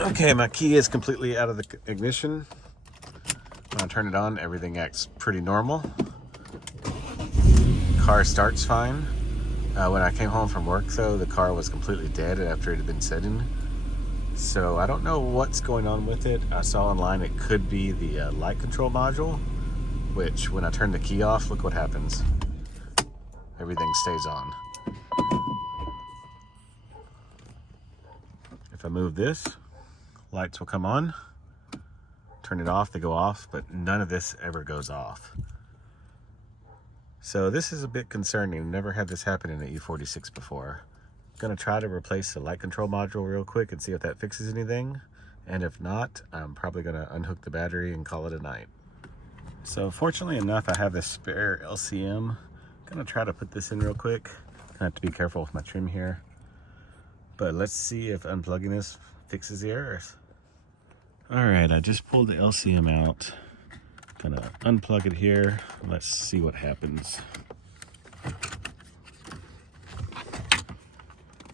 Okay, my key is completely out of the ignition. When I turn it on, everything acts pretty normal. Car starts fine. When I came home from work though, the car was completely dead after it had been sitting. So I don't know what's going on with it. I saw online it could be the light control module, which when I turn the key off, look what happens. Everything stays on. If I move this, lights will come on. Turn it off, they go off, but none of this ever goes off. So this is a bit concerning. I've never had this happen in an E46 before. I'm gonna try to replace the light control module real quick and see if that fixes anything. And if not, I'm probably gonna unhook the battery and call it a night. So fortunately enough, I have this spare LCM. I'm gonna try to put this in real quick. I have to be careful with my trim here. But let's see if unplugging this fixes the errors. All right, I just pulled the LCM out. Gonna unplug it here. Let's see what happens.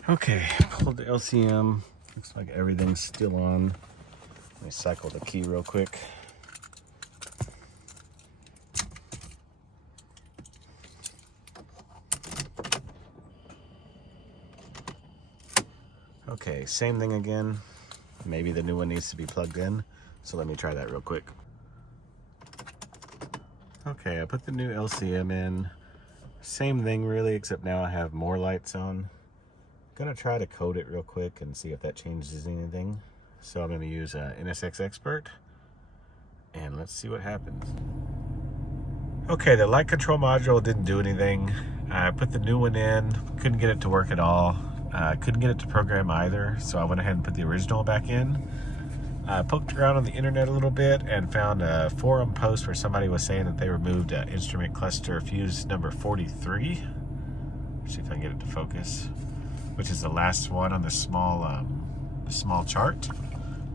Okay, pulled the LCM. Looks like everything's still on. Let me cycle the key real quick. Okay, same thing again. Maybe the new one needs to be plugged in. So let me try that real quick. Okay, I put the new LCM in. Same thing really, except now I have more lights on. Gonna try to code it real quick and see if that changes anything. So I'm gonna use NSX Expert and let's see what happens. Okay, the light control module didn't do anything. I put the new one in, couldn't get it to work at all. Couldn't get it to program either, so I went ahead and put the original back in. I poked around on the internet a little bit and found a forum post where somebody was saying that they removed instrument cluster fuse number 43. See if I can get it to focus, which is the last one on the small chart.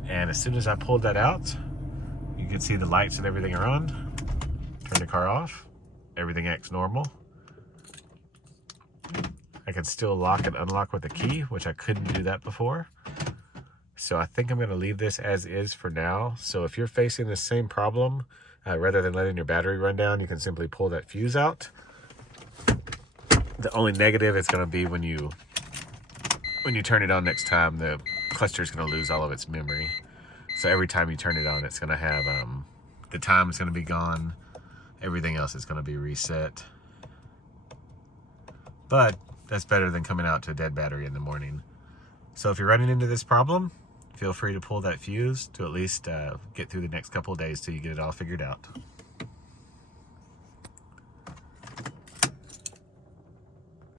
And as soon as I pulled that out, you can see the lights and everything are on. Turn the car off, everything acts normal. I can still lock and unlock with the key, which I couldn't do that before. So I think I'm going to leave this as is for now. So if you're facing the same problem, rather than letting your battery run down, you can simply pull that fuse out. The only negative is going to be when you turn it on next time, the cluster is going to lose all of its memory. So every time you turn it on, it's going to have, the time is going to be gone. Everything else is going to be reset. But that's better than coming out to a dead battery in the morning. So if you're running into this problem, feel free to pull that fuse to at least get through the next couple of days till you get it all figured out.